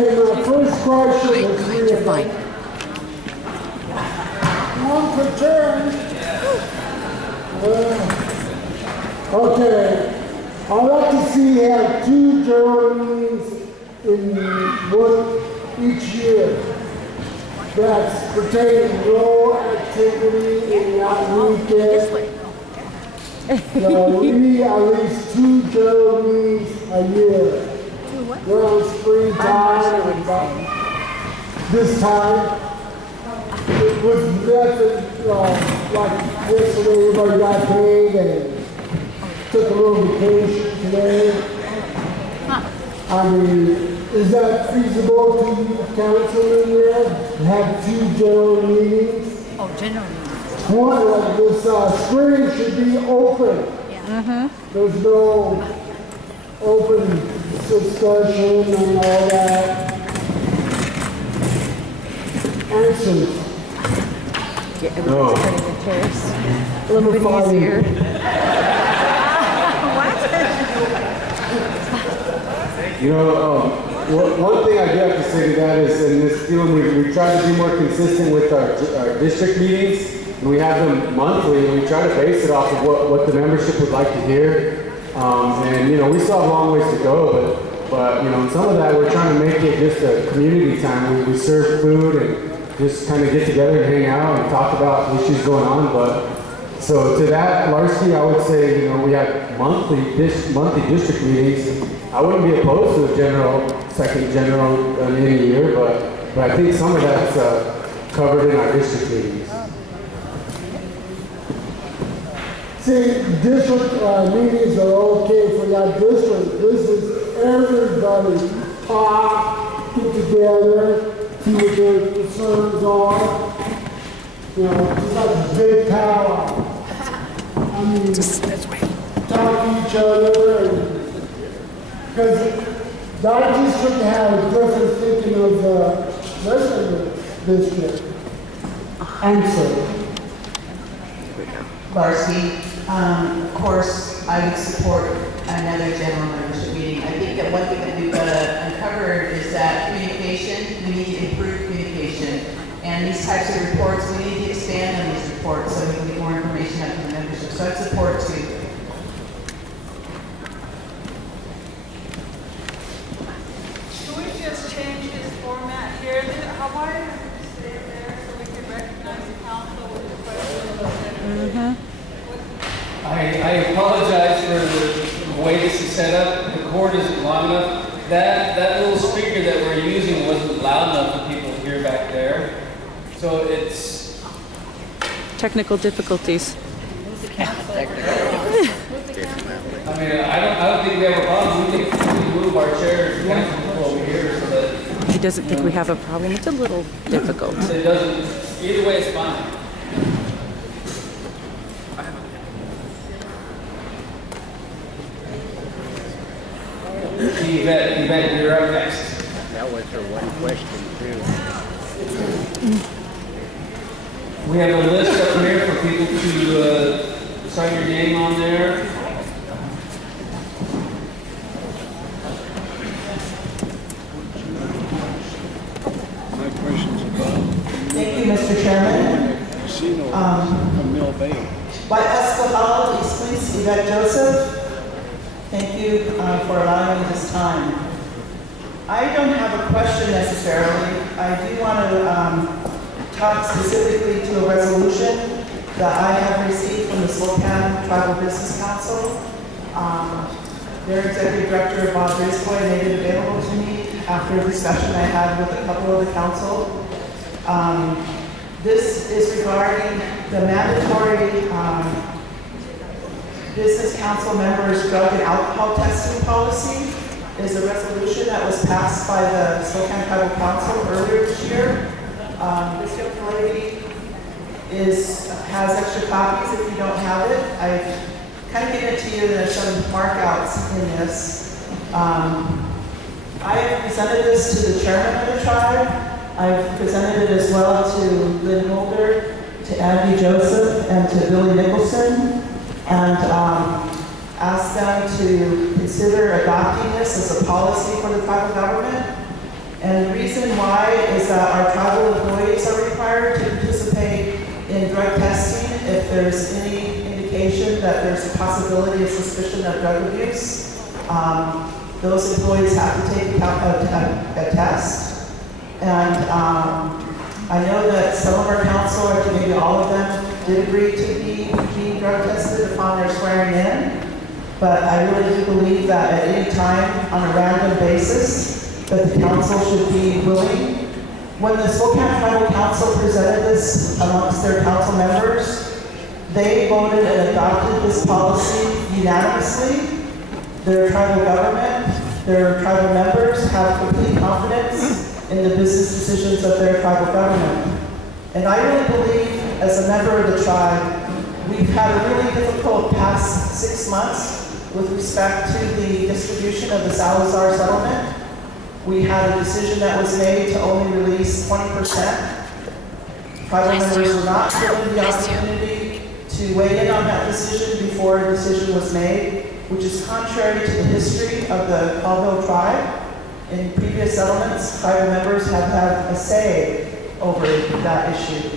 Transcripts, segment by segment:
my first question is Go ahead, you're fine. one per turn. Okay. I'd like to see have two general meetings in one each year. That's pertaining to road activity in that weekend. So we need at least two general meetings a year. Around springtime and about this time. It was nothing, like yesterday everybody got paid and took a little vacation today. I mean, is that feasible to you, council in there? Have two general meetings? Oh, general meetings. One, like this spring should be open. Yeah. There's no open discussion and all that. Answers. Yeah, everybody's putting the chairs. A little bit easier. You know, one thing I do have to say to that is, in this deal, we try to be more consistent with our district meetings, and we have them monthly, and we try to base it off of what the membership would like to hear. And, you know, we still have a long ways to go, but you know, some of that we're trying to make it just a community time. We serve food and just kind of get together and hang out and talk about issues going on. But so to that, Larsky, I would say, you know, we have monthly district meetings. I wouldn't be opposed to a second general meeting a year, but I think some of that's covered in our district meetings. See, district meetings are okay for that district. This is everybody talk, get together, see what their concerns are. You know, it's like a big power. I mean, talk to each other, because that district has different thinking of the rest of the district. Answer. Larsky, of course, I would support another general membership meeting. I think that one thing that we've got to uncover is that communication, we need to improve communication. And these types of reports, we need to expand on these reports so we can get more information out to the membership. So I'd support too. Can we just change this format here? How about it stay there so we can recognize the council with the questions? I apologize for the way this is set up. The cord isn't long enough. That little speaker that we're using wasn't loud enough for people to hear back there. So it's Technical difficulties. I mean, I don't think we have a problem. We think we can move our chairs over here so that He doesn't think we have a problem. It's a little difficult. it doesn't. Either way, it's fine. Yvette, you're up next. That was her one question too. We have a list up here for people to sign your name on there. My question's about Thank you, Mr. Chairman. casino on Mill Bay. By Escalado, East Queens, Yvette Joseph. Thank you for allowing me this time. I don't have a question necessarily. I do want to talk specifically to a resolution that I have received from the Spokane Tribal Business Council. Their executive director, Bob Briscoe, made it available to me after a discussion I had with a couple of the council. This is regarding the mandatory business council members' drug and alcohol testing policy. Is a resolution that was passed by the Spokane Tribal Council earlier this year. This young lady has extra copies if you don't have it. I've kind of given it to you. There's some markouts in this. I have presented this to the chairman of the tribe. I've presented it as well to Lynn Holder, to Abby Joseph, and to Billy Nicholson, and asked them to consider adopting this as a policy for the tribal government. And the reason why is that our tribal employees are required to participate in drug testing if there's any indication that there's a possibility of suspicion of drug abuse. Those employees have to take a test. And I know that some of our council, or maybe all of them, did agree to be drug tested upon their swearing in. But I really do believe that at any time, on a random basis, that the council should be willing. When the Spokane Tribal Council presented this amongst their council members, they voted and adopted this policy unanimously. Their tribal government, their tribal members have complete confidence in the business decisions of their tribal government. And I really believe, as a member of the tribe, we've had a really difficult past 6 months with respect to the distribution of the Salazar settlement. We had a decision that was made to only release 20%. Tribal members were not given the opportunity to weigh in on that decision before a decision was made, which is contrary to the history of the Colville tribe. In previous settlements, tribal members have had a say over that issue.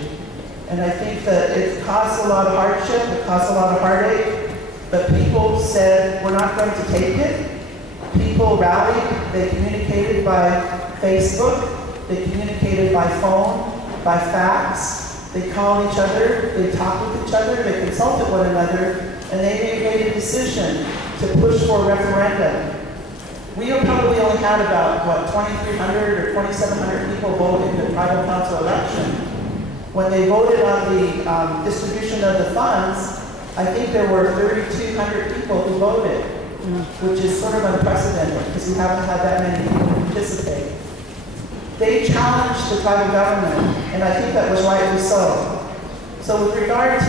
And I think that it caused a lot of hardship, it caused a lot of heartache, but people said, we're not going to take it. People rallied, they communicated by Facebook, they communicated by phone, by fax, they called each other, they talked with each other, they consulted one another, and they made a decision to push for a referendum. We probably only had about, 2,300 or 2,700 people vote in the tribal council election. When they voted on the distribution of the funds, I think there were 3,200 people who voted, which is sort of unprecedented because we haven't had that many people participate. They challenged the tribal government, and I think that was rightly so. So with regard to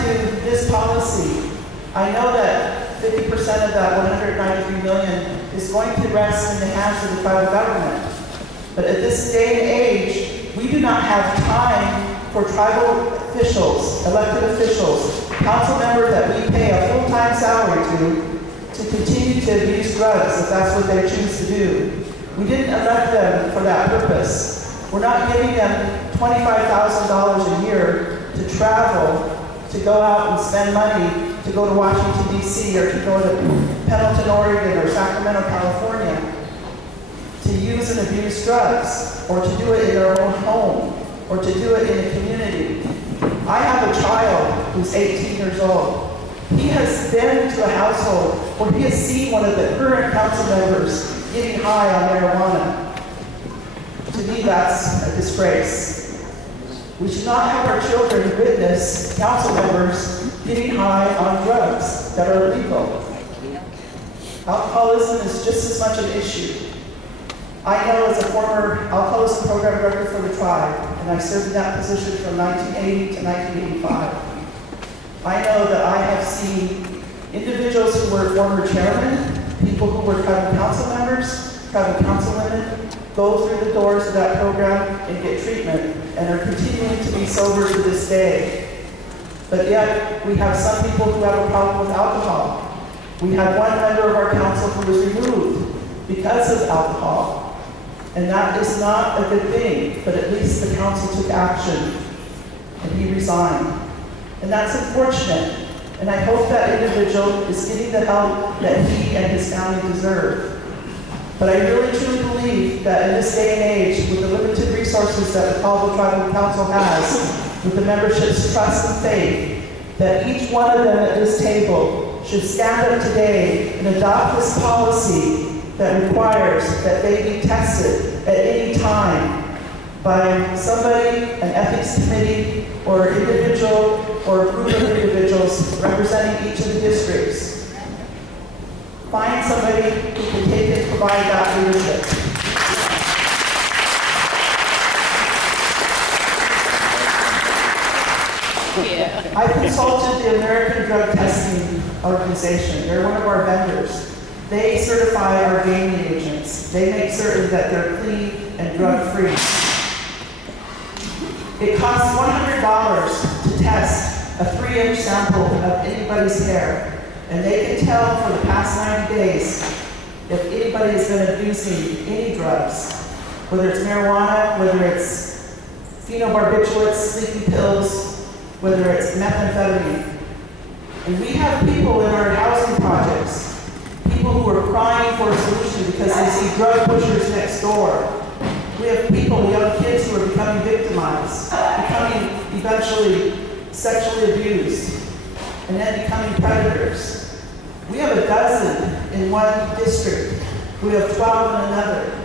this policy, I know that 50% of that 193 million is going to rest in the hands of the tribal government. But at this day and age, we do not have time for tribal officials, elected officials, council members that we pay a full-time salary to continue to abuse drugs if that's what they choose to do. We didn't elect them for that purpose. We're not giving them $25,000 a year to travel, to go out and spend money, to go to Washington, D.C., or to go to Pendleton, Oregon, or Sacramento, California, to use and abuse drugs, or to do it in their own home, or to do it in a community. I have a child who's 18 years old. He has been to a household where he has seen one of the current council members getting high on marijuana. To me, that's a disgrace. We should not have our children witness council members getting high on drugs that are illegal. Alcoholism is just as much an issue. I know as a former alcoholism program director for the tribe, and I served in that position from 1980 to 1985. I know that I have seen individuals who were former chairmen, people who were tribal council members, tribal councilwomen, go through the doors of that program and get treatment, and are continuing to be sober to this day. But yet, we have some people who have a problem with alcohol. We had one member of our council who was removed because of alcohol. And that is not a good thing, but at least the council took action, and he resigned. And that's unfortunate, and I hope that individual is getting the help that he and his family deserve. But I really truly believe that in this day and age, with the limited resources that the Colville Tribal Council has, with the membership's trust and faith, that each one of them at this table should stand up today and adopt this policy that requires that they be tested at any time by somebody, an ethics committee, or individual, or a group of individuals representing each of the districts. Find somebody who can take and provide that leadership. I consulted the American Drug Testing Organization. They're one of our vendors. They certify our gaming agents. They make certain that they're clean and drug-free. It costs $100 to test a 3-inch sample of anybody's hair, and they can tell for the past 90 days if anybody has been abusing any drugs. whether it's marijuana, whether it's phenobarbiturates, sleeping pills, whether it's methamphetamine. And we have people in our housing projects, people who are crying for a solution because they see drug pushers next door. We have people, young kids who are becoming victimized, becoming eventually sexually abused, and then becoming predators. We have a dozen in one district. We have 12 in another.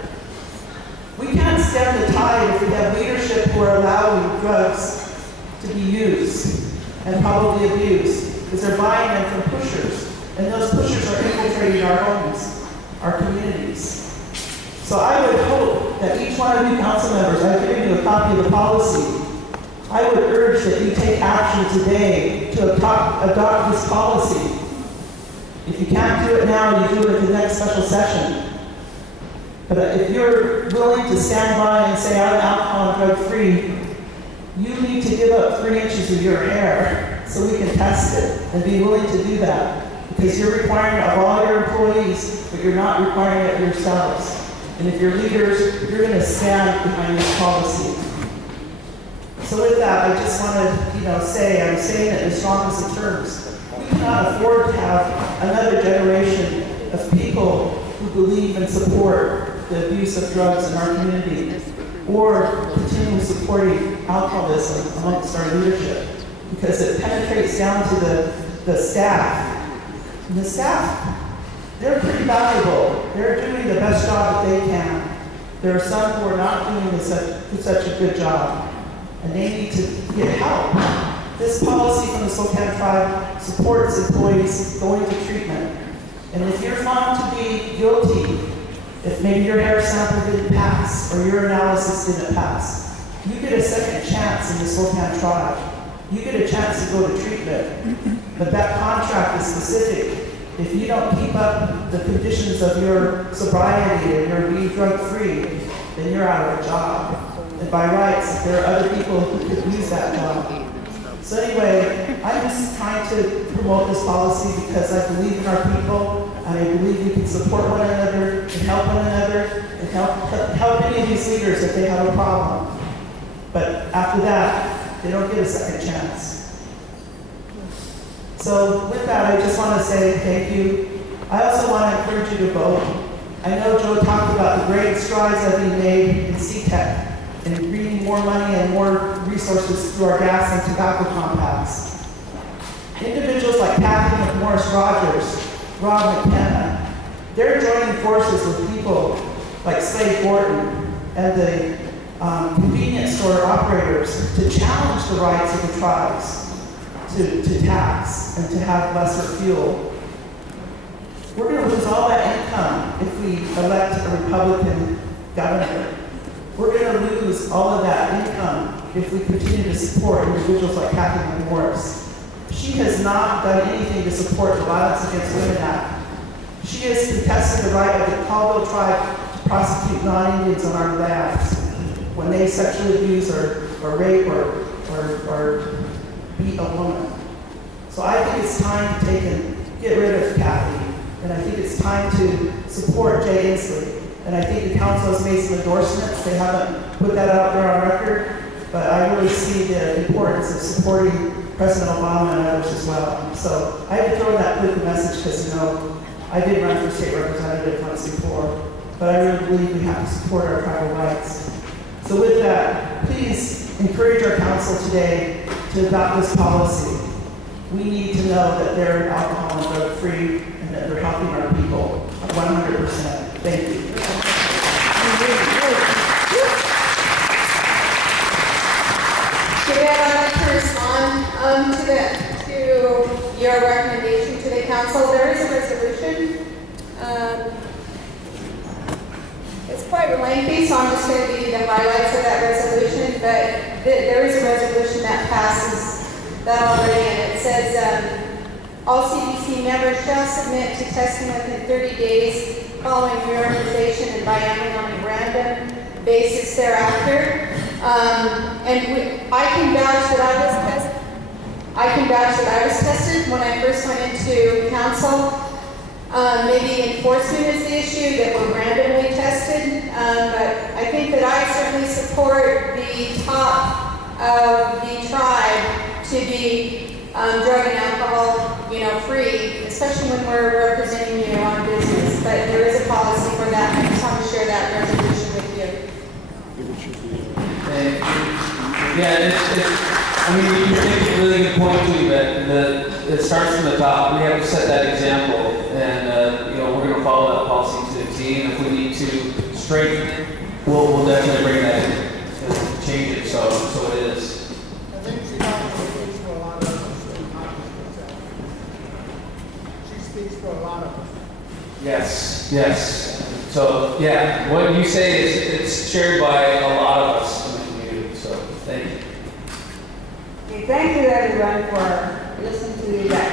We can't stem the tide if we have leadership who are allowing drugs to be used and probably abused, because they're buying them from pushers, and those pushers are infiltrating our homes, our communities. So I would hope that each one of you council members, I've given you a copy of the policy, I would urge that you take action today to adopt this policy. If you can't do it now, you do it at the next special session. But if you're willing to stand by and say, I'm alcohol and drug free, you need to give up 3 inches of your hair so we can test it, and be willing to do that. Because you're requiring it of all your employees, but you're not requiring it of yourselves. And if you're leaders, you're going to stand behind this policy. So with that, I just want to, say, I'm saying it in the strongest of terms. We cannot afford to have another generation of people who believe and support the abuse of drugs in our community, or continue supporting alcoholism amongst our leadership, because it penetrates down to the staff. And the staff, they're pretty valuable. They're doing the best job that they can. There are some who are not doing such a good job, and they need to get help. This policy from the Spokane Tribe supports employees going to treatment. And if you're found to be guilty, if maybe your hair sample didn't pass or your analysis didn't pass, you get a second chance in the Spokane Tribe. You get a chance to go to treatment. But that contract is specific. If you don't keep up the conditions of your sobriety and your being drug-free, then you're out of a job. And by rights, there are other people who could use that job. So anyway, I'm just trying to promote this policy because I believe in our people, and I believe we can support one another and help one another and help any of these leaders if they have a problem. But after that, they don't get a second chance. So with that, I just want to say thank you. I also want to encourage you to vote. I know Joe talked about the great strides that we made in CTEC and bringing more money and more resources through our gas and tobacco compacts. Individuals like Kathy McMorris Rogers, Rob McKenna, they're joining forces with people like Slade Gordon and the convenience store operators to challenge the rights of the tribes to tax and to have lesser fuel. We're going to lose all that income if we elect a Republican governor. We're going to lose all of that income if we continue to support individuals like Kathy McMorris. She has not done anything to support the Violence Against Women Act. She has contested the right of the Caldwell tribe to prosecute non-Indians on our lands when they sexually abuse or rape or beat a woman. So I think it's time to get rid of Kathy, and I think it's time to support Jay Inslee. And I think the council has made some endorsements. They haven't put that out there on record, but I really see the importance of supporting President Obama and others as well. So I had to throw in that quick message because, I did run for state representative once before, but I really believe we have to support our tribal rights. So with that, please encourage our council today to adopt this policy. We need to know that they're alcohol and drug free and that they're helping our people 100%. Thank you. Today I'd like to respond to your recommendation to the council. There is a resolution. It's quite lengthy, so I'm just going to give you the highlights of that resolution, but there is a resolution that passes that already, and it says all CBC members shall submit to testing within 30 days following reorganization and biannually on a random basis thereafter. I can vouch that I was tested. I can vouch that I was tested when I first went into council. Maybe enforcement is the issue, that we're randomly tested. But I think that I certainly support the top of the tribe to be drug and alcohol, free, especially when we're representing you on business. But there is a policy for that, and I just want to share that resolution with you. Yeah, you make a really good point too, that it starts from the top. We have to set that example, and we're going to follow that policy to the T. And if we need to straighten it, we'll definitely bring that in and change it so it is. I think she also speaks for a lot of us, and not just herself. She speaks for a lot of us. Yes. So yeah, what you say is it's shared by a lot of us in the community. So thank you. Okay, thank you everyone for listening to that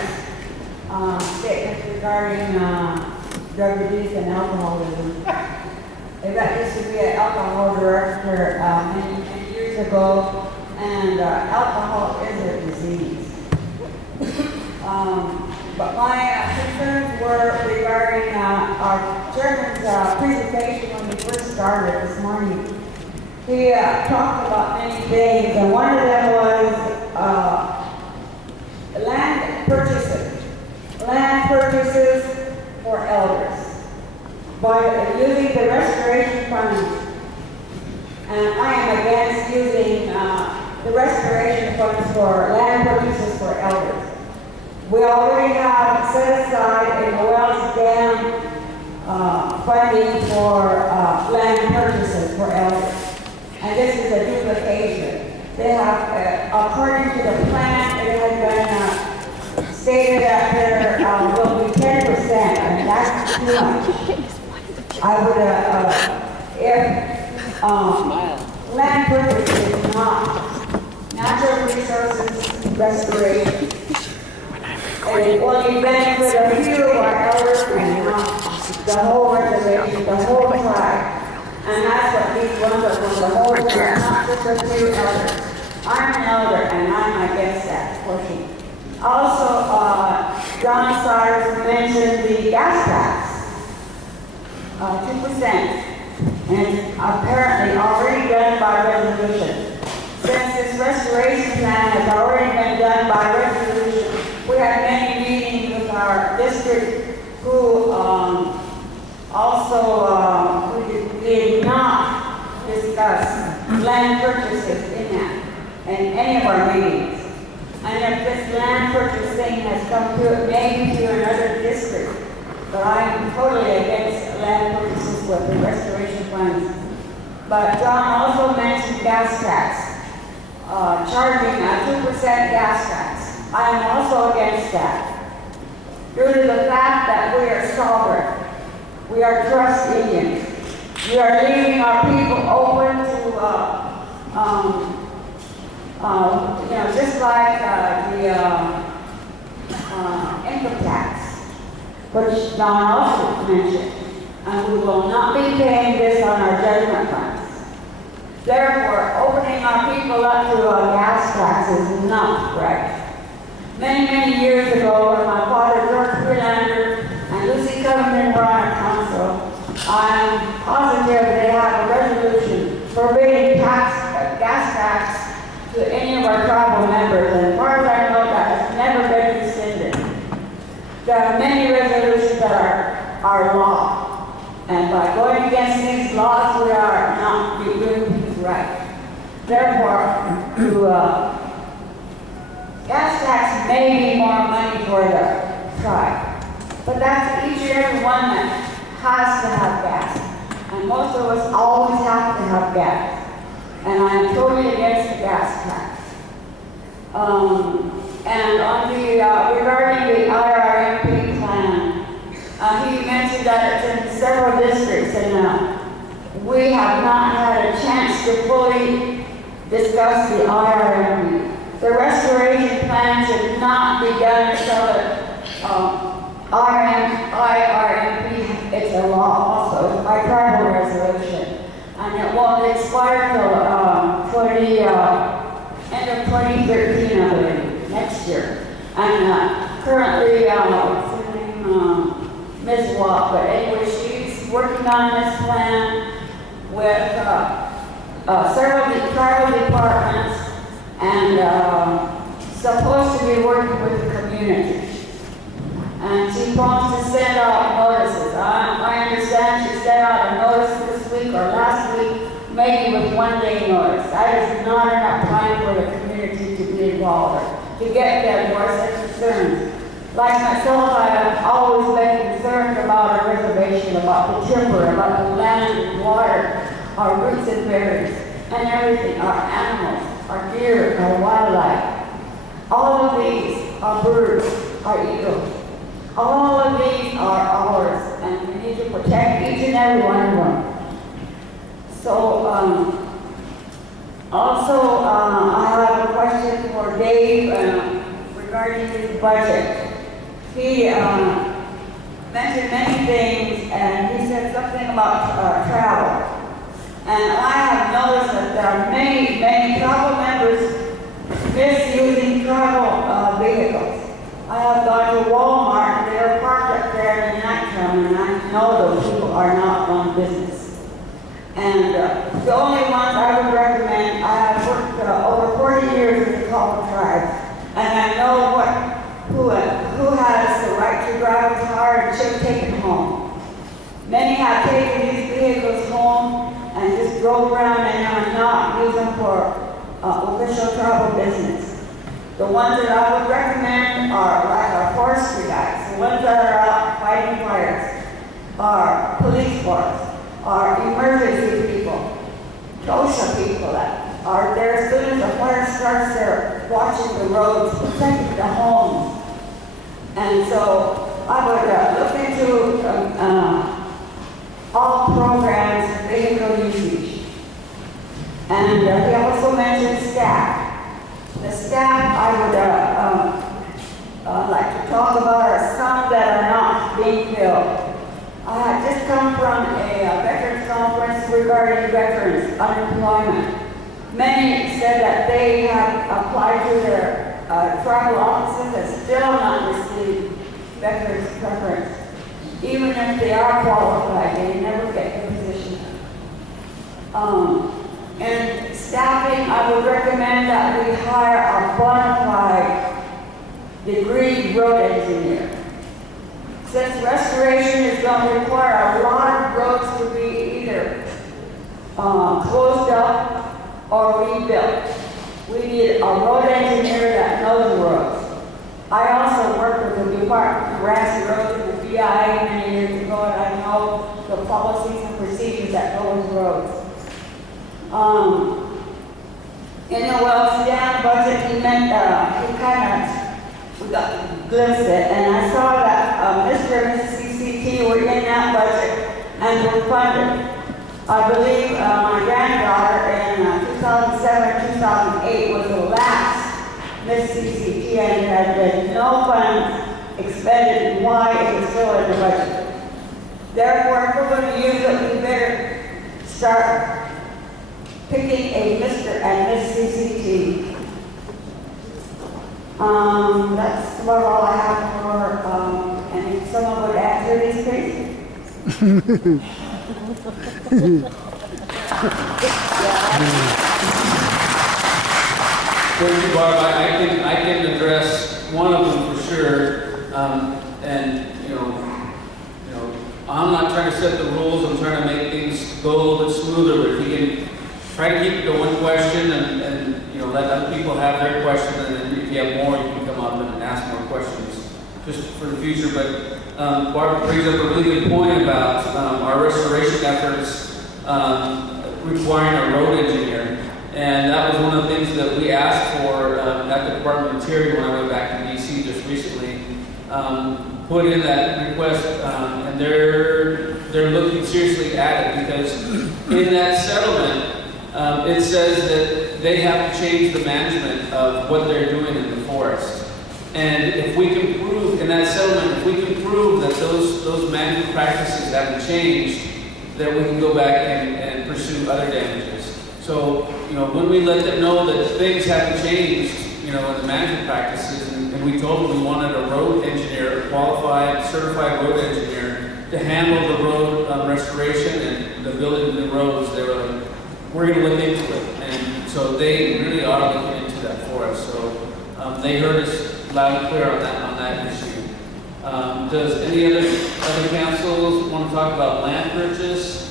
statement regarding drug abuse and alcoholism. That used to be an alcohol director many years ago, and alcohol is a disease. But my concerns were regarding our chairman's presentation when we first started this morning. He talked about many things, and one of them was land purchases for elders by using the restoration funds. And I am against using the restoration funds for land purchases for elders. We already have set aside in the Wells Dam funding for land purchases for elders. And this is a duplication. They have, according to the plan, it has been stated that there will be 10%, and that's too much. I would, if land purchase is not natural resources restoration, and it only benefit a few of our elders and not the whole reservation, the whole tribe. And that's what these ones are for, the whole tribe, not just a few elders. I'm an elder and I'm against that portion. Also, John Cyrus mentioned the gas tax, 2%. And it's apparently already done by resolution. Since this restoration plan has already been done by resolution, we had many meetings with our district who also we did not discuss land purchases in any of our meetings. And if this land purchasing has come to maybe to another district, but I'm totally against land purchases with the restoration funds. But John also mentioned gas tax, charging a 2% gas tax. I am also against that. Due to the fact that we are sovereign, we are trust Indians. We are leaving our people open to, just like the income tax, which Don also mentioned, and we will not be paying this on our judgment funds. Therefore, opening our people up to a gas tax is not correct. Many years ago, when my father, George Freelander, and Lucy Covington were on our council, I'm positive they have a resolution forbidding gas tax to any of our tribal members, and as far as I know, that has never been rescinded. There are many resolutions that are law, and by going against these laws, we are not doing things right. Therefore, gas tax may be more money for the tribe, but that's each and every one that has to have gas. And most of us always have to have gas. And I'm totally against the gas tax. And on the, regarding the IRMP plan, he mentioned that it's in several districts, and we have not had a chance to fully discuss the IRMP. The restoration plan should not be done until the IRMP, it's a law also, it's by tribal resolution. And it won't expire till end of 2013, I believe, next year. And currently, Ms. he's working on this plan with several tribal departments and supposed to be working with the community. And she wants to send out notices. I understand she sent out a notice this week or last week, maybe with 1 day notice. That is not enough time for the community to be involved, to get their voice and concerns. Like myself, I have always been concerned about our reservation, about the timber, about the land and water, our roots and berries, and everything, our animals, our deer, our wildlife. All of these are birds, are eagles. All of these are ours, and we need to protect each and every one of them. So, also, I have a question for Dave regarding his budget. He mentioned many things, and he said something about travel. And I have noticed that there are many travel members misusing travel vehicles. I have gone to Walmart, and they're parked up there in the nighttime, and I know those people are not on business. And the only ones I would recommend, I have worked over 40 years with the Culper tribes, and I know who has the right to drive a car and should take it home. Many have taken these vehicles home and just drove around and are not using them for official travel business. The ones that I would recommend are like our forestry guys, the ones that are out fighting fires, our police force, our emergency people, OSHA people that are there as soon as the fire starts, they're watching the roads, protecting the homes. And so I would look into all programs of vehicle usage. And he also mentioned staff. The staff I would like to talk about are some that are not being filled. I had just come from a veterans conference regarding veterans unemployment. Many said that they have applied to their tribal offices and still not received veterans preference. Even if they are qualified, they never get the position. And staffing, I would recommend that we hire a bona fide degree road engineer. Since restoration is going to require a lot of roads to be either closed up or rebuilt, we need a road engineer that knows roads. I also worked with the Department of Grassy Roads and the BIA many years ago, and I know the policies and procedures that go with roads. In the Wells Dam budget, we got a glimpse of it, and I saw that Mr. and Mrs. CCT were in that budget and were funded. I believe my granddaughter in 2007, 2008 was the last Miss CCT, and there had been no funds expended, and why it was still in the budget. Therefore, if we're going to use it, we better start picking a Mr. and Miss CCT. That's about all I have for, and if someone would answer these things. Thank you, Barb. I can address one of them for sure. And you know, I'm not trying to set the rules. I'm trying to make things go a little bit smoother. But if you can try to keep it to one question and let other people have their question, and then if you have more, you can come up and ask more questions just for the future. But Barbara brings up a really good point about our restoration efforts requiring a road engineer. And that was one of the things that we asked for at the Department of Interior when I went back to DC just recently. Put in that request, and they're looking seriously at it, because in that settlement, it says that they have to change the management of what they're doing in the forest. And if we can prove in that settlement, if we can prove that those management practices haven't changed, then we can go back and pursue other damages. So, when we let them know that things haven't changed, in the management practices, and we told them we wanted a road engineer, a qualified, certified road engineer to handle the road restoration and the building of the roads. They were like, we're going to look into it. And so they really are looking into that for us. So they heard us loud and clear on that issue. Does any other councils want to talk about land purchase?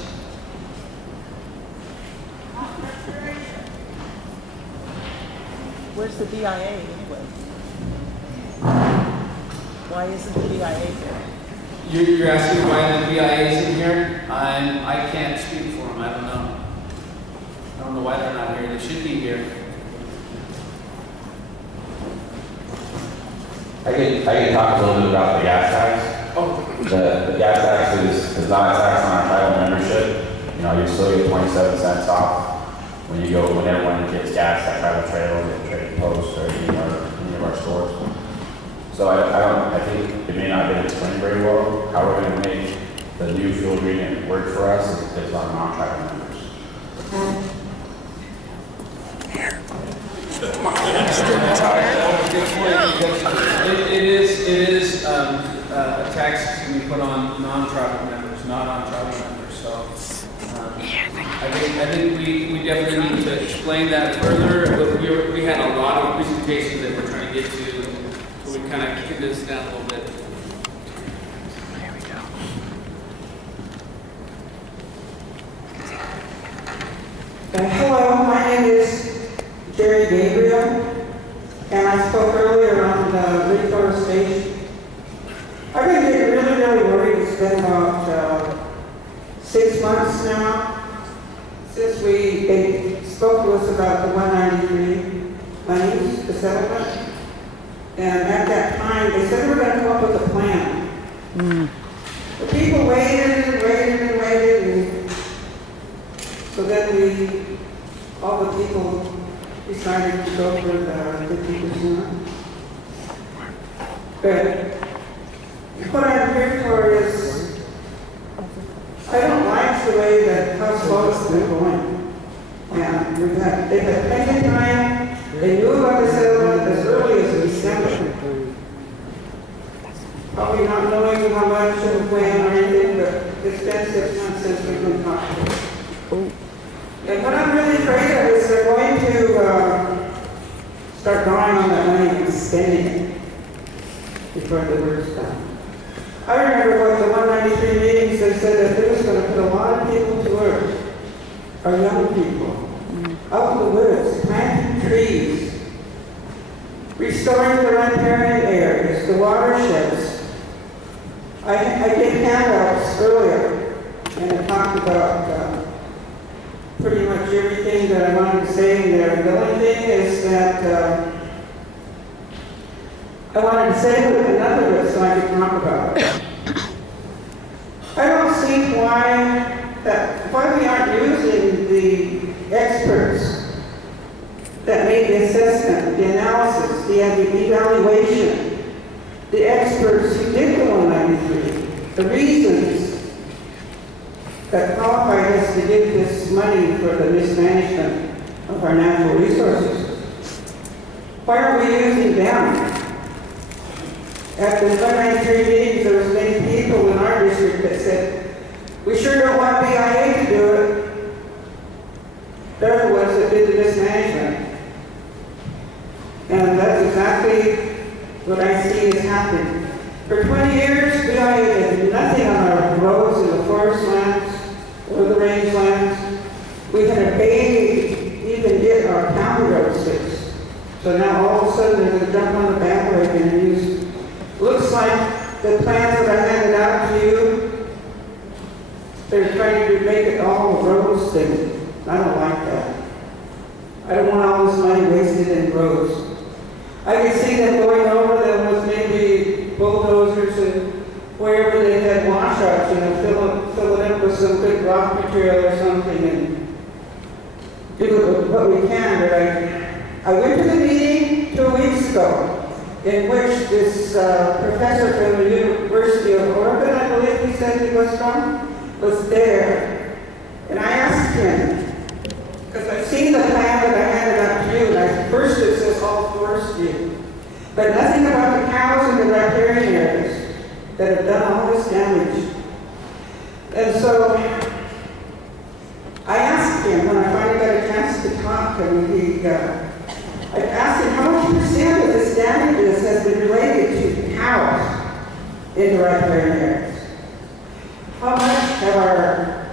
Where's the BIA anyway? Why isn't the BIA here? You're asking why the BIA isn't here? I can't speak for them. I don't know. I don't know why they're not here. They should be here. I can talk a little bit about the gas tax. Oh. The gas tax is not a tax on our tribal membership. You know, you still get 27 cents off when everyone gets gas at tribal trails and trading posts or any of our stores. So I think it may not have been explained very well how we're going to make the new fuel agreement work for us is on non-tribal members. It is a tax to be put on non-tribal members, not on tribal members. So I think we definitely need to explain that further. But we had a lot of presentations that we're trying to get to, so we kind of kicked this down a little bit. There we go. Hello, my name is Jerry Gabriel, and I spoke earlier on the reforestation. I've been getting really worried. It's been about 6 months now since they spoke to us about the 193 monies, the settlement. And at that time, they said they were going to come up with a plan. The people waited and waited, and so then all the people decided to go for the 50%. But what I'm here for is, I don't like the way that how slow it's been going. And they've had plenty of time. They knew about the settlement as early as December. Probably not knowing how much and when or anything, but it's been 6 months since we've been talking. And what I'm really afraid of is they're going to start drawing on that money and spending it before the work's done. I remember what the 193 meetings, they said that they was going to put a lot of people to work, our young people, out in the woods, planting trees, restoring the riparian areas, the watersheds. I did handouts earlier, and I talked about pretty much everything that I wanted to say in there. The only thing is that I wanted to say another bit so I could talk about it. I don't see why we aren't using the experts that made the assessment, the analysis, the evaluation, the experts who did the 193, the reasons that qualified us to give this money for the mismanagement of our natural resources. Why are we using them? At the 193 meetings, there was many people in our district that said, we sure don't want BIA to do it. They're the ones that did the mismanagement. And that's exactly what I see is happening. For 20 years, BIA did nothing on our roads and the forest lands or the rangelands. We had a baby even get our county roads fixed. So now all of a sudden they're going to jump on the bandwagon and use, looks like the plans that I handed out to you, they're trying to make it all roads thing. I don't like that. I don't want all this money wasted in roads. I can see them going over them with maybe bulldozers and wherever they had washouts, fill it up with some good rock material or something and do what we can. But I went to the meeting 2 weeks ago in which this professor from the University of Oregon, I believe he said he was from, was there. And I asked him, because I've seen the plan that I handed out to you, and first it says all forestry, but nothing about the cows in the riparian areas that have done all this damage. And so I asked him, when I finally got a chance to talk to him, I asked him how much percent of this damages has been related to cows in the riparian areas. How much have our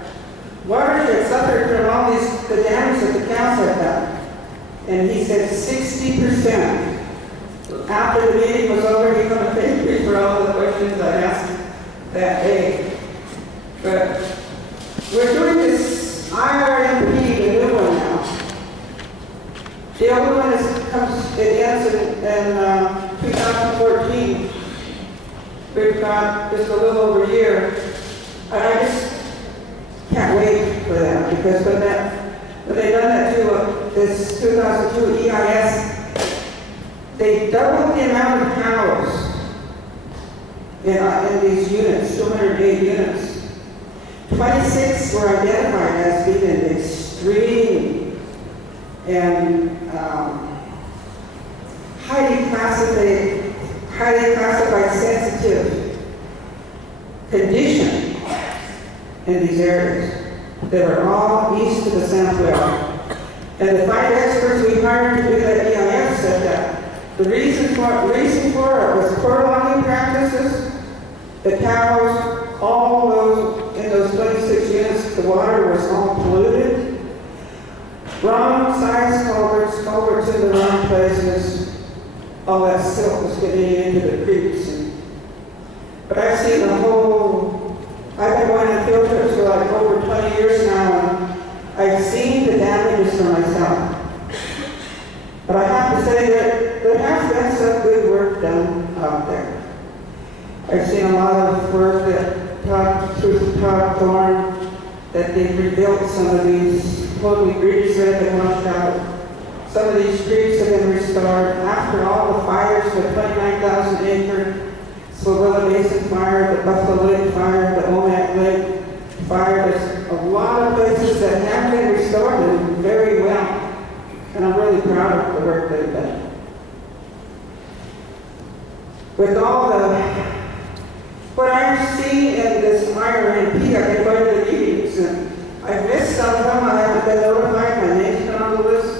watershed suffered from all the damage that the cows have done? And he said 60%. After the meeting was over, he couldn't thank me for all the questions I asked that day. But we're doing this IRMP, the new one now. The old one it ends in 2014. We've got just a little over a year. And I just can't wait for that, because when they done that to this 2002 EIS, they doubled the amount of cows in these units, 208 units. 26 were identified as being in extreme and highly classified sensitive condition in these areas. They were all east of the Santuel. And the 5 experts we hired to do that EIS said that the reason for it was poor logging practices. The cows, all those in those 26 units, the water was all polluted. Wrong size culverts in the wrong places. All that silt was getting into the creeks. But I've seen I've been going on field trips for like over 20 years now, and I've seen the damages for myself. But I have to say that there has been some good work done out there. I've seen a lot of work through Todd Thorne, that they've rebuilt some of these totally creeks that have been washed out. Some of these creeks have been restored after all the fires, the 29,000 acre Slovilla Basin fire, the Buffalo Lake fire, the Omak Lake fire. There's a lot of places that have been restored and very well. And I'm really proud of the work they've done. With all what I've seen in this IRMP, I've been going to the meetings, and I've missed some of them. I haven't been notified. My name's been on the list.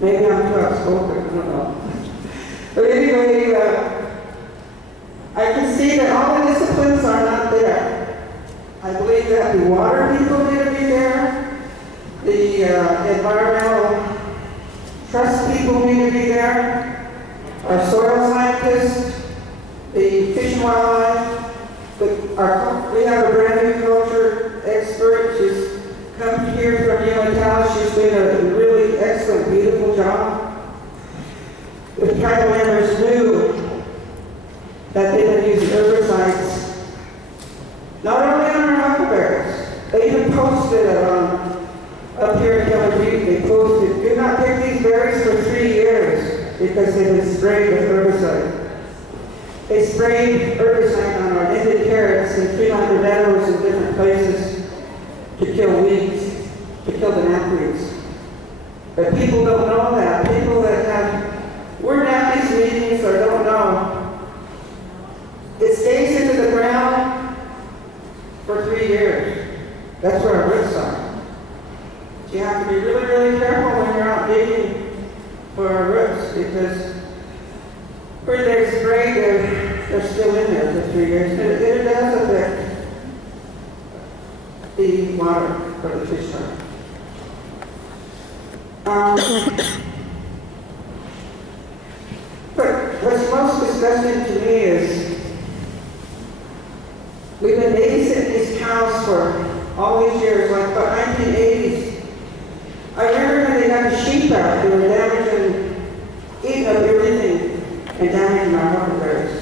Maybe I'm too outspoken, I don't know. But anyway, I can see that all the disciplines are not there. I believe that the water people need to be there. The environmental trust people need to be there. Our soil scientists, the fish and wildlife. We have a brand new culture expert. She's come here from UNTAL. She's doing a really excellent, beautiful job. The tribal members knew that they've been using herbicides, not only on our huckleberries, they even posted it up here in Keller Creek. They posted, do not pick these berries for 3 years because they've been sprayed with herbicide. They sprayed herbicide on our Indian carrots and Fremont meadows in different places to kill weeds, to kill the knapweeds. But people don't know that. People that weren't at these meetings or don't know. It stays into the ground for 3 years. That's where our roots are. You have to be really, really careful when you're out digging for our roots, because where they're sprayed, they're still in there for 3 years. It does affect the water for the fish farm. But what's most disgusting to me is we've been babysitting these cows for all these years, like the 1980s. I remember when they got the sheep out, they were damaging, eating up everything and damaging our huckleberries.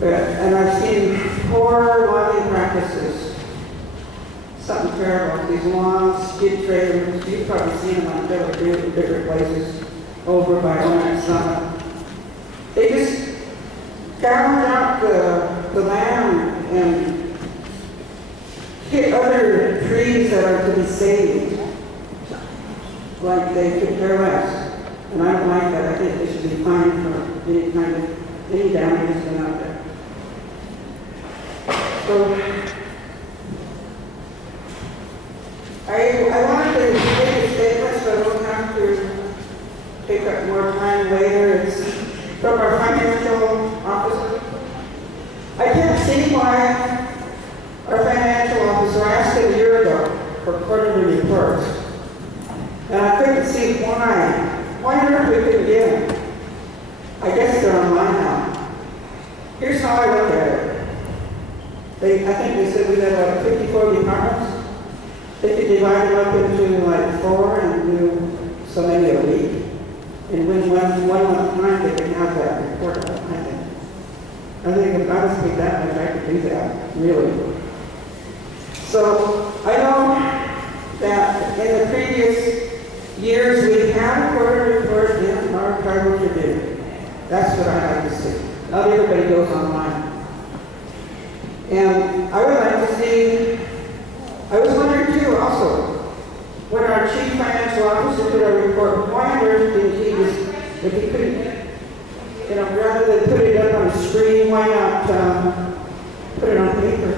And I've seen poor logging practices. Something terrible. These long skid trailers, you've probably seen them on different places over by Omak Summit. They just gouged out the land and hit other trees that are to be saved, like they could care less. And I don't like that. I think they should be fined for any damages done out there. So I wanted to make a statement so I don't have to take up more time later. It's from our financial officer. I can't see why our financial officer asked a year ago for quarterly reports. And I couldn't see why. Why on earth we couldn't get them? I guess they're online now. Here's how I look at it. I think they said we had like 54 departments. They could divide them up into like 4 and do so many a week. And when one month time they can have that report out, I think. I think if I was paid that much, I could do that, really. So I know that in the previous years we had a quarterly report in our Tribal Tribune. That's what I like to see. Not everybody goes online. And I would like to see, I was wondering too also, when our chief financial officer did our report, why on earth didn't he just, if he couldn't, you know, rather than put it up on a screen, why not put it on paper?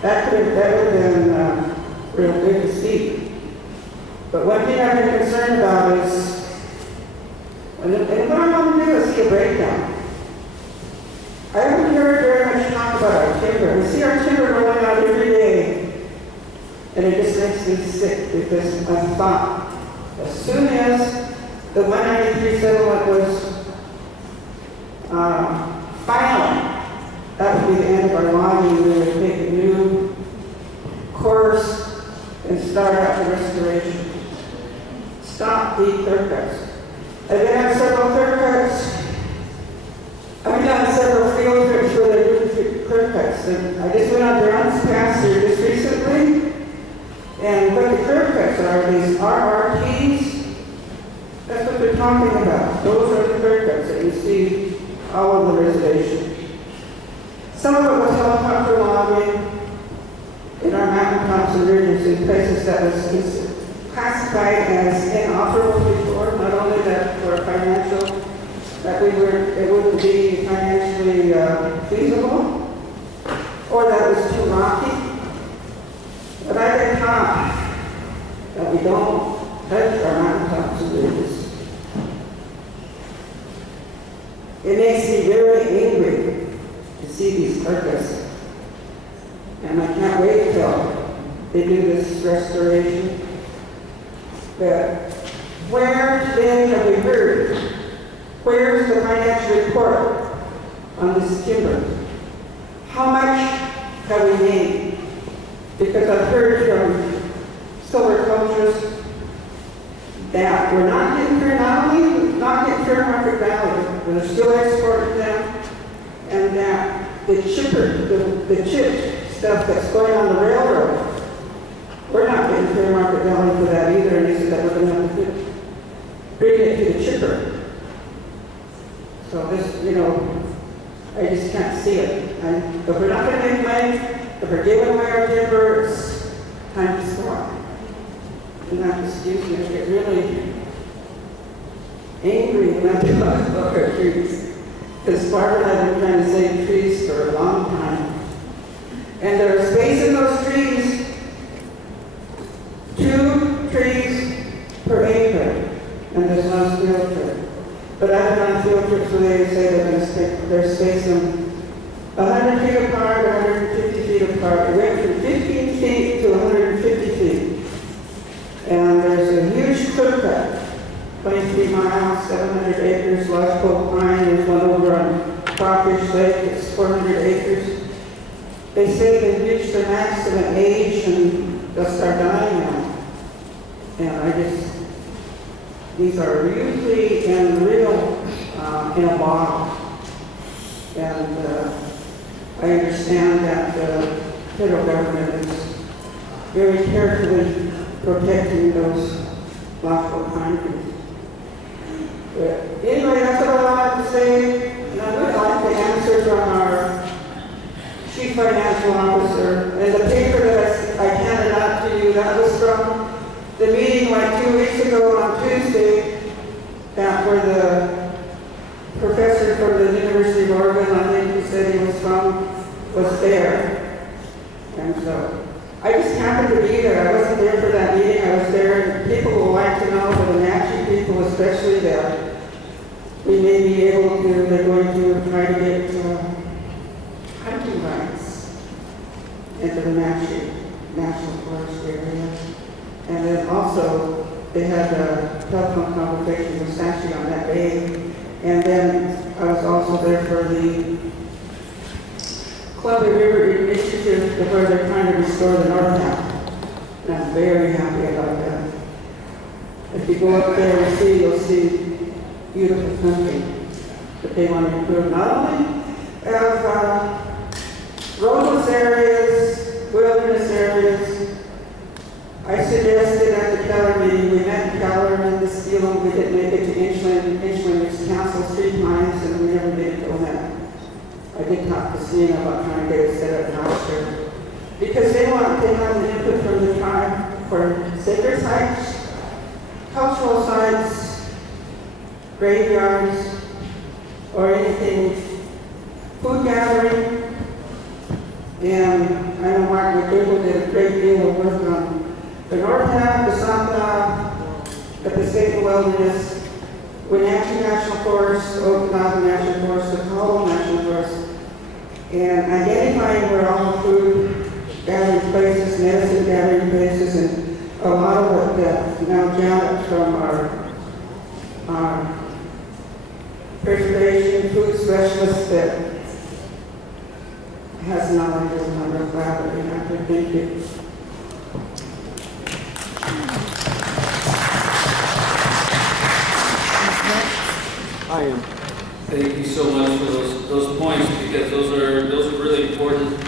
That would have been real good to see. But one thing I've been concerned about is, and what I want to do is see a breakdown. I haven't heard very much talk about our timber. We see our timber rolling out every day, and it just makes me sick because I thought as soon as the 193 settlement was final, that would be the end of our logging. We would take a new course and start out the restoration. Stop the clear cuts. I've been on several clear cuts. I've done several field trips where they're doing clear cuts. And I just went on Brown's Pasture just recently. And what the clear cuts are, these RRTs, that's what they're talking about. Those are the clear cuts that you see all over the reservation. Some of it was helicopter logging in our mountaintops and ridges in places that was classified as inoperable before, not only that for financial, that it wouldn't be financially feasible, or that it was too rocky. But I've been taught that we don't touch our mountaintops and ridges. It makes me very angry to see these carcasses. And I can't wait till they do this restoration. But where today have we heard? Where's the financial report on this timber? How much have we made? Because I've heard from silviculturists that we're not getting fair, not only not getting fair market value, but they're still exporting them, and that the chipper, the chip stuff that's going on the railroad, we're not getting fair market value for that either, and they said that we're going to have to bring it to the chipper. So this, you know, I just can't see it. If we're not going to make money, if we're giving away our timber, it's time to stop. And that excuse me, I get really angry when I talk about our trees. Because Barbara and I have been trying to save trees for a long time. And there's space in those trees, 2 trees per acre, and there's no field trip. But I've been on field trips where they say they're spacing 100 feet apart, 150 feet apart. It went from 15 feet to 150 feet. And there's a huge clear cut, 23 miles, 700 acres, lodgepole pine. There's one over on Crawfish Lake, it's 400 acres. They say they've reached their maximum age and they'll start dying now. And these are usually in in a bottle. And I understand that the federal government is very carefully protecting those lawful pine trees. But anyway, that's what I wanted to say. And I would like the answer from our Chief Financial Officer. And the paper that I handed out to you, that was from the meeting like 2 weeks ago on Tuesday, where the professor from the University of Oregon, I think he said he was from, was there. And so, I just happened to be there. I wasn't there for that meeting. I was there. People would like to know, the Wenatchee people especially, that we may be able to, they're going to try to get hunting rights into the Wenatchee National Forest area. And then also, they had a telephone conversation with Sashi on that day. And then I was also there for the Columbia River Initiative, where they're trying to restore the North Half. And I'm very happy about that. If you go up there and see, you'll see beautiful country that they want to improve, not only of roadless areas, wilderness areas. I suggested at the Keller meeting, we met in Keller and the Steel, we didn't make it to Inchland was canceled 3 times and we never did go that. I did talk to Stina about trying to get it set up in Oxford. Because they want an input from the tribe for sacred sites, cultural sites, graveyards, or anything, food gathering. And I know Mark McDougall did a great deal of work on the North Half, the South Half, at the State Wilderness, Wenatchee National Forest, Okanagan National Forest, the Colorado National Forest, and identifying where all the food gathering places, medicine gathering places, and a lot of it now Janet from our preservation food specialist that has knowledge of number of gravity. I could thank you. I am. Thank you so much for those points, because those are really important.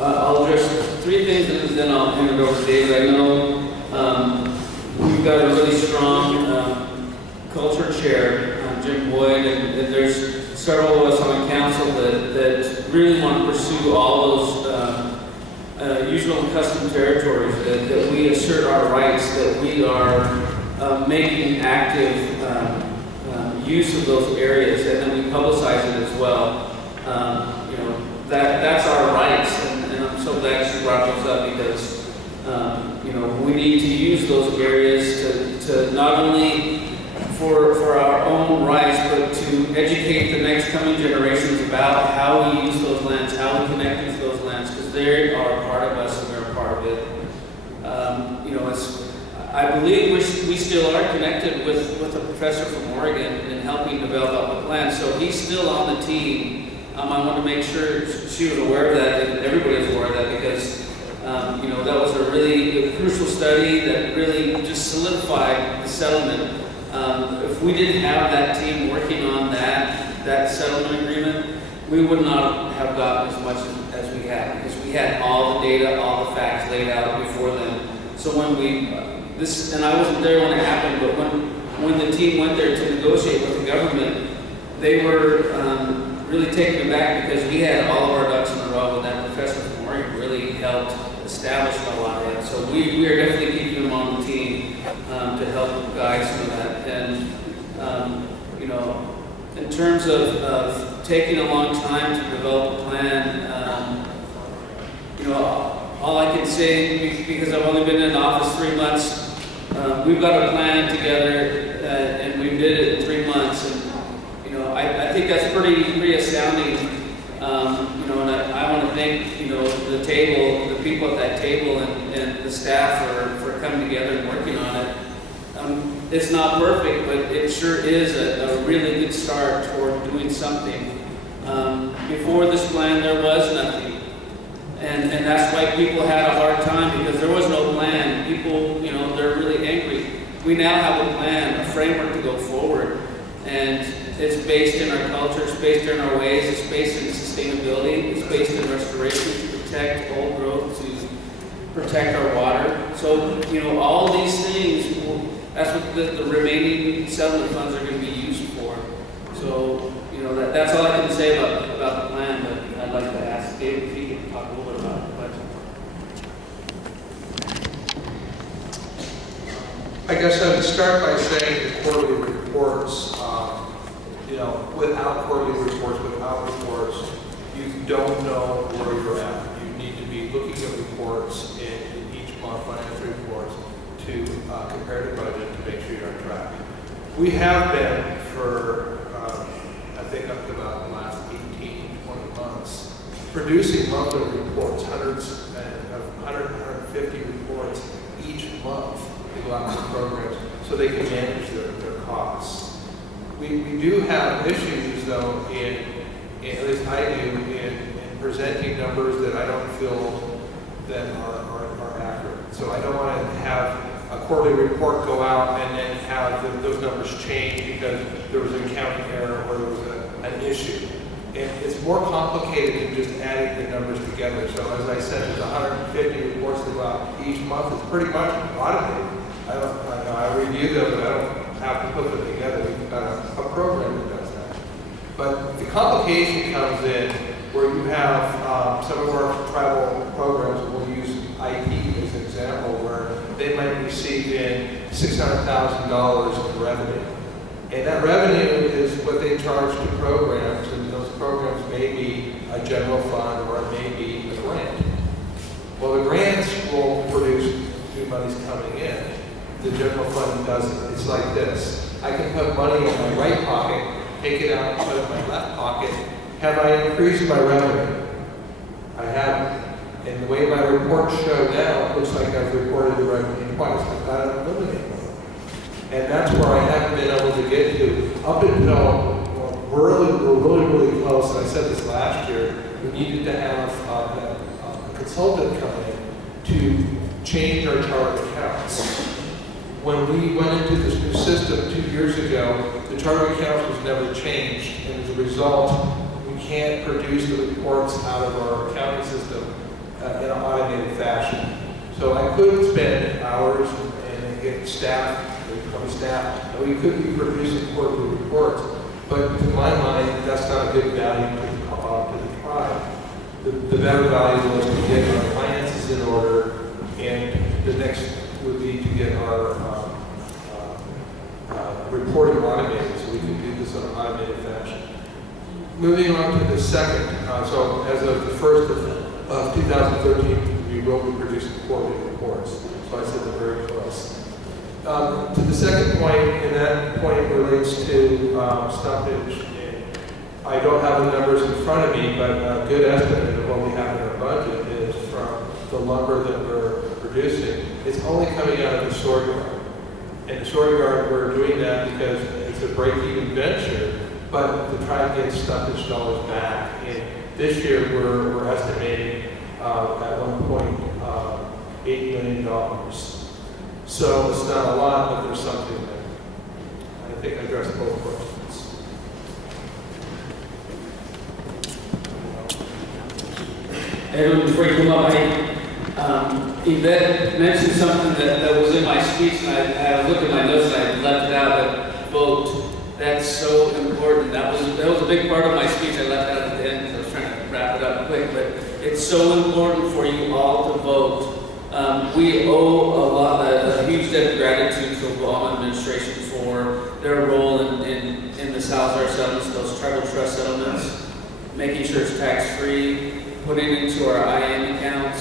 I'll address 3 things and then I'll hand it over to David. I know we've got a really strong culture chair, Jim Boyd, and there's several of us on the council that really want to pursue all those usual and custom territories, that we assert our rights, that we are making active use of those areas, and then we publicize it as well. That's our rights, and I'm so glad you brought those up, because we need to use those areas to not only for our own rights, but to educate the next coming generations about how we use those lands, how we connect with those lands, because they are a part of us and they're a part of it. I believe we still are connected with a professor from Oregon in helping develop the plan, so he's still on the team. I want to make sure she was aware of that, and everybody's aware of that, because that was a really crucial study that really just solidified the settlement. If we didn't have that team working on that settlement agreement, we would not have gotten as much as we had, because we had all the data, all the facts laid out before them. So when and I wasn't there when it happened, but when the team went there to negotiate with the government, they were really taken aback, because we had all of our ducks in a row, and that professor from Oregon really helped establish a lot of that. So we are definitely keeping them on the team to help guide some of that. And in terms of taking a long time to develop a plan, all I can say, because I've only been in office 3 months, we've got a plan together, and we did it in 3 months, and I think that's pretty astounding. And I want to thank the table, the people at that table, and the staff for coming together and working on it. It's not perfect, but it sure is a really good start toward doing something. Before this plan, there was nothing. And that's why people had a hard time, because there was no plan. People, they're really angry. We now have a plan, a framework to go forward. And it's based in our culture, it's based in our ways, it's based in sustainability, it's based in restoration to protect old growth, to protect our water. So, all these things, that's what the remaining settlement funds are going to be used for. So, that's all I can say about the plan, but I'd like to ask David if he could talk a little bit about the budget. I guess I would start by saying the quarterly reports, without quarterly reports, you don't know where you're at. You need to be looking at reports in each month, financial reports, to compare the budget to make sure you're on track. We have been for, I think up to about the last 18, 20 months, producing monthly reports, hundreds of 150 reports each month to go out to programs so they can manage their costs. We do have issues though at least I do, in presenting numbers that I don't feel that are accurate. So I don't want to have a quarterly report go out and then have those numbers change because there was an accounting error or there was an issue. And it's more complicated than just adding the numbers together. So as I said, there's 150 reports that go out each month. It's pretty much automated. I review them, but I don't have to put them together. We've got a program that does that. But the complication comes in where you have some of our tribal programs, we'll use IP as an example, where they might receive in $600,000 in revenue. And that revenue is what they charge to programs, and those programs may be a general fund or it may be a grant. Well, the grants will produce new monies coming in. The general fund doesn't. It's like this. I can put money in my right pocket, take it out, put it in my left pocket. Have I increased my revenue? I haven't. And the way my reports show now, it looks like I've reported the revenue twice. I've got to eliminate them. And that's where I haven't been able to get to. Up until, we're really close, and I said this last year, we needed to have a consultant come in to change our chart of accounts. When we went into this new system 2 years ago, the chart of accounts was never changed, and as a result, we can't produce the reports out of our accounting system in an automated fashion. So I could spend hours and get staff, and we could be producing quarterly reports, but to my mind, that's not a good value to the tribe. The better value was to get our finances in order, and the next would be to get our reporting automated, so we can do this in an automated fashion. Moving on to the second, so as of the 1st of 2013, we will be producing quarterly reports. So I said they're very close. To the second point, and that point relates to stumpage. I don't have the numbers in front of me, but a good estimate of what we have in our budget is from the lumber that we're producing. It's only coming out of the sword yard. And the sword yard, we're doing that because it's a break-even venture, but to try to get stumpage dollars back. And this year, we're estimating at $1.8 million. So it's not a lot, but there's something there. I think I addressed both questions. Edwin, before you come up, Yvette mentioned something that was in my speech, and I looked at my notes and I left it out, that vote. That's so important. That was a big part of my speech. I left out at the end because I was trying to wrap it up quick, but it's so important for you all to vote. We owe a huge debt of gratitude to the Obama administration for their role in the Salazar settlements, those tribal trust settlements, making sure it's tax-free, putting it into our IAM accounts,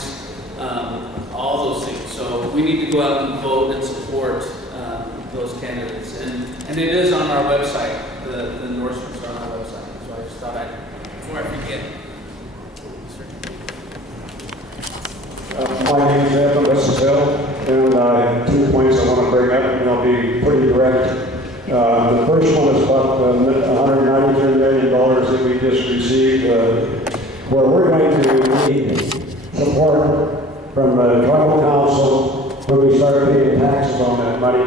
all those things. So we need to go out and vote and support those candidates. And it is on our website. The endorsements are on our website. So I just thought before I forget. My name is Evan Westfeld, and I have 2 points I want to bring up, and I'll be pretty direct. The first one is about $193 million that we just received, where we're going to need support from the tribal council when we start paying taxes on that money.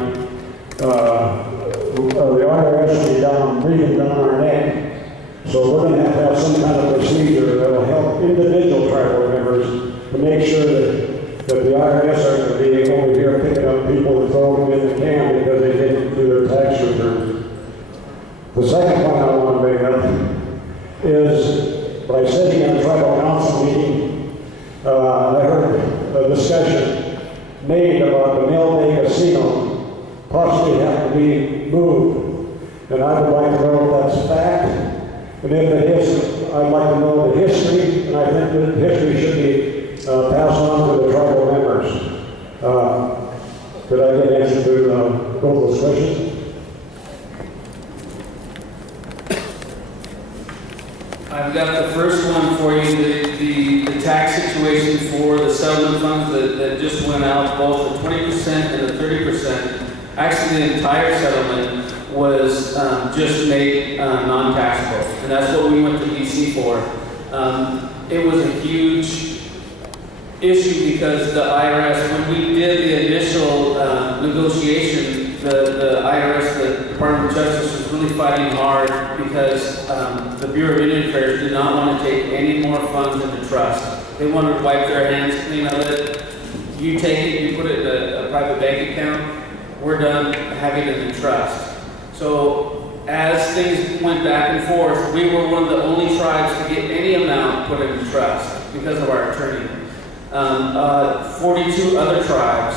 The IRS will be breathing down our neck, so we're going to have some kind of procedure that will help individual tribal members to make sure that the IRS aren't going to be over here picking up people and throwing them in the can because they didn't do their tax returns. The second point I want to bring up is by sitting in a tribal council meeting, I heard a discussion made about the Mill Bay Casino possibly have to be moved. And I would like to know if that's fact, and if it is, I'd like to know the history, and I think that the history should be passed on to the tribal members. Could I get an answer to both those questions? I've got the first one for you, the tax situation for the settlement funds that just went out, both the 20% and the 30%. Actually, the entire settlement was just made non-taxable, and that's what we went to DC for. It was a huge issue because the IRS, when we did the initial negotiation, the IRS, the Department of Justice, was really fighting hard because the Bureau of Indian Affairs did not want to take any more funds into trust. They wanted to wipe their hands clean of it. You take it, you put it in a private bank account, we're done having it in trust. So as things went back and forth, we were one of the only tribes to get any amount put into trust because of our attorney. 42 other tribes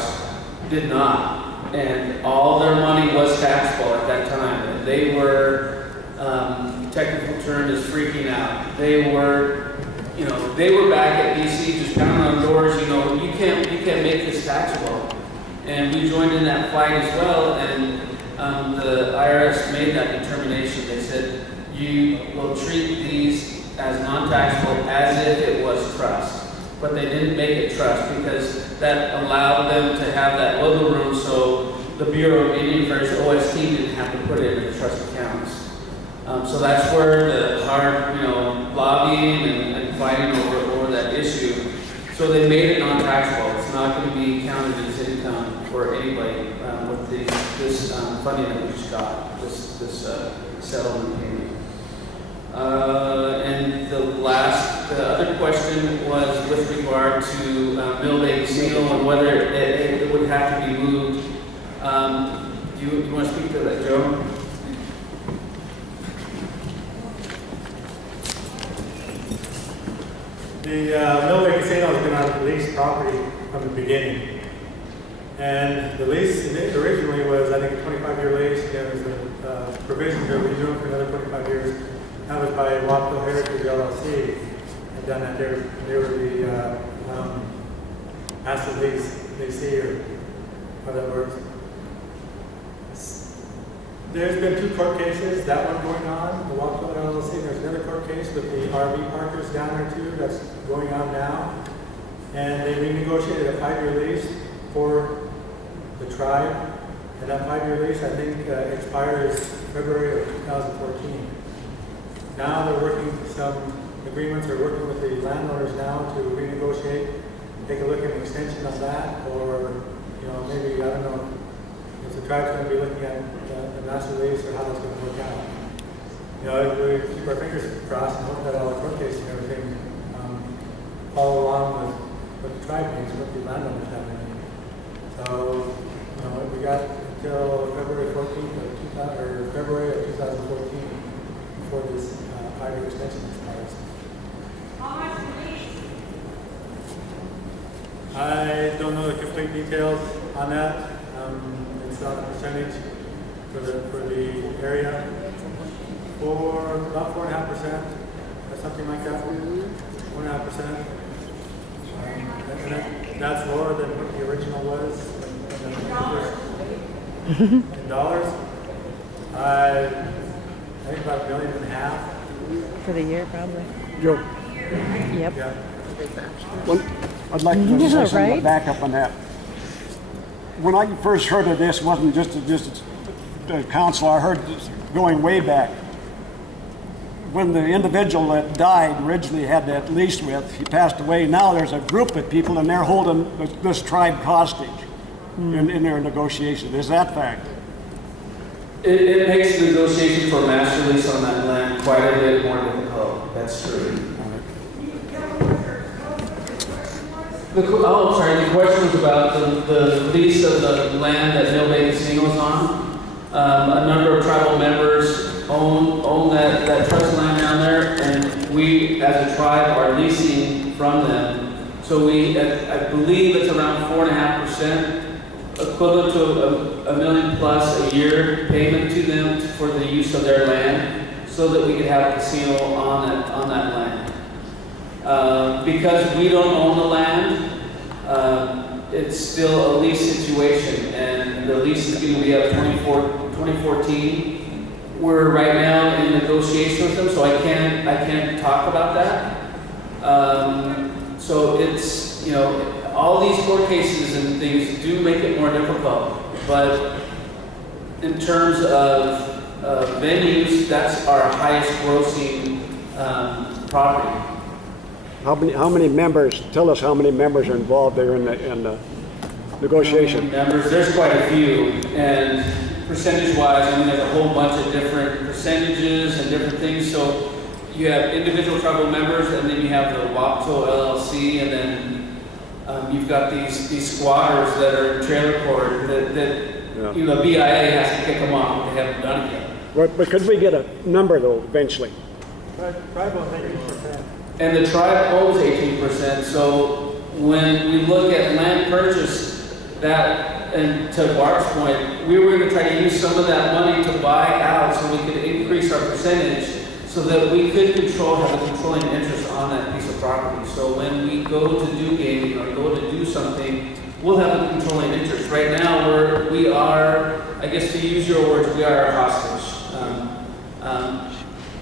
did not, and all their money was taxable at that time. And they were, technical term is freaking out. They were, they were back at DC just pounding on doors, you can't make this taxable. And we joined in that fight as well, and the IRS made that determination. They said, you will treat these as non-taxable as if it was trust. But they didn't make it trust because that allowed them to have that wiggle room so the Bureau of Indian Affairs, OST, didn't have to put it in the trust accounts. So that's where the hard, lobbying and fighting over that issue. So they made it non-taxable. It's not going to be counted as income for anybody with this funding that we just got, this settlement payment. And the other question was with regard to Mill Bay Casino and whether it would have to be moved. Do you want to speak to that, Joe? The Mill Bay Casino has been on leased property from the beginning. And the lease originally was, I think, a 25-year lease. There was a provision to renew it for another 25 years. That was by Wappville Heritage LLC. And done that there. They were the asset leasee, or how that works. There's been 2 court cases, that one going on, the Wappville LLC. There's another court case with the RV parkers down there too, that's going on now. And they renegotiated a 5-year lease for the tribe. And that 5-year lease, I think, expires February of 2014. Now they're working some agreements, they're working with the landowners now to renegotiate, take a look at an extension of that, or, maybe, I don't know, if the tribe's going to be looking at the master lease or how that's going to work out. We keep our fingers crossed and hope that all the court cases and everything follow along with what the tribe needs, what the landowners have in need. So, we got until February 14th or February of 2014 before this 5-year extension expires. I don't know the complete details on that. It's not a percentage for the area. For about 4.5%, or something like that. 4.5%. And that's lower than what the original was. In dollars. I think about $1.5 million. For the year, probably. Joe. Yep. Yeah. I'd like to Yeah, say something right? back up on that. When I first heard of this, wasn't just a council, I heard this going way back. When the individual that died originally had that lease with, he passed away. Now there's a group of people and they're holding this tribe hostage in their negotiation. Is that fact? It makes the negotiation for a master lease on that land quite a bit more difficult. That's true. The question was about the lease of the land that Mill Bay Casino is on. A number of tribal members own that trust land down there, and we as a tribe are leasing from them. So I believe it's around 4.5%, equivalent to $1 million plus a year payment to them for the use of their land. so that we could have a casino on that land. Because we don't own the land, it's still a lease situation, and the lease is going to be up 2014. We're right now in negotiation with them, so I can't talk about that. So it's, you know, all these court cases and things do make it more difficult, but in terms of venues, that's our highest grossing property. How many members, tell us how many members are involved there in the negotiation? Members, there's quite a few, and percentage-wise, I mean, there's a whole bunch of different percentages and different things. So you have individual tribal members, and then you have the WAPTO LLC, and then you've got these squatters that are trailer court that you know, BIA has to kick them off, but they haven't done it yet. But could we get a number though eventually? Tribal 18%. And the tribe owns 18%. So when we look at land purchase, that, and to Barb's point, we were going to try to use some of that money to buy out so we could increase our percentage so that we could have a controlling interest on that piece of property. So when we go to do gaming or go to do something, we'll have a controlling interest. Right now, we are, I guess to use your words, we are a hostage.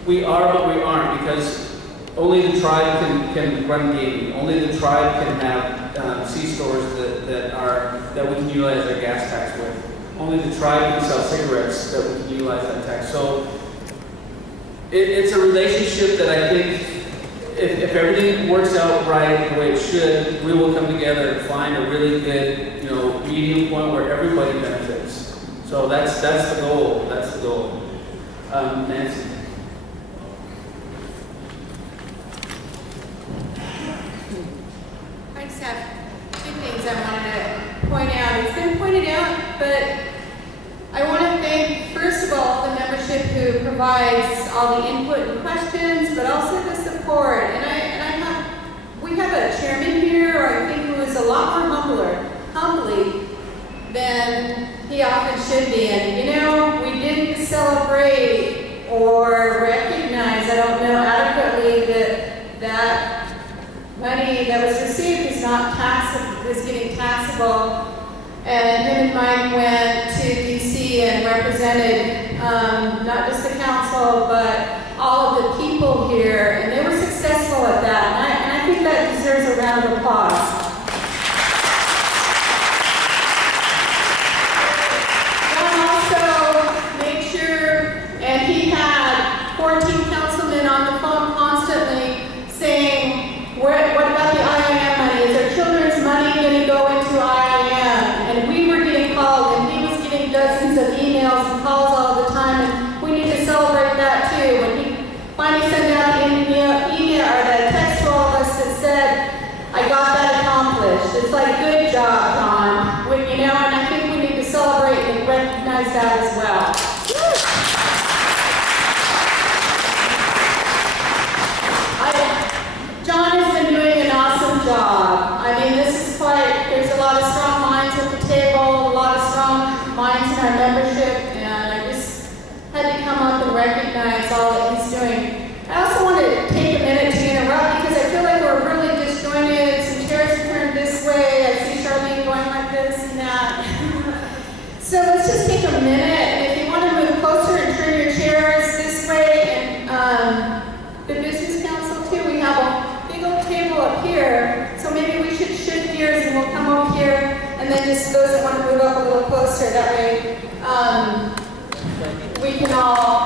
We are, but we aren't, because only the tribe can run gaming. Only the tribe can have C-stores that we can utilize our gas tax with. Only the tribe can sell cigarettes that we can utilize that tax. So it's a relationship that I think if everything works out right the way it should, we will come together and find a really good, you know, medium point where everybody benefits. So that's the goal. That's the goal. Nancy. I just have two things I wanted to point out. It's been pointed out, but I want to thank, first of all, the membership who provides all the input and questions, but also the support. We have a chairman here, I think, who is a lot more humbly than he often should be. And you know, we didn't celebrate or recognize, I don't know, adequately that money that was received is not taxable, is getting taxable. And him and Mike went to DC and represented not just the council, but all of the people here, and they were successful at that. And I think that deserves a round of applause. John also made sure, and he had 14 councilmen on the phone constantly saying, what about the IIM money? Is our children's money going to go into IIM? And we were getting called, and he was getting dozens of emails and calls all the time, and we need to celebrate that too. When he finally sent out the email or the text to all of us that said, I got that accomplished. It's like, good job, John. You know, and I think we need to celebrate and recognize that as well. John has been doing an awesome job. I mean, there's a lot of strong minds at the table, a lot of strong minds in our membership, and I just had to come up and recognize all that he's doing. I also want to take a minute to interrupt because I feel like we're really disjointed. Some chairs are turned this way. I see Charlene going like this and that. So let's just take a minute, and if you want to move closer and turn your chairs this way, and the business council too, we have a big old table up here, so maybe we should shift gears and we'll come over here, and then just those that want to move up a little closer, that way we can all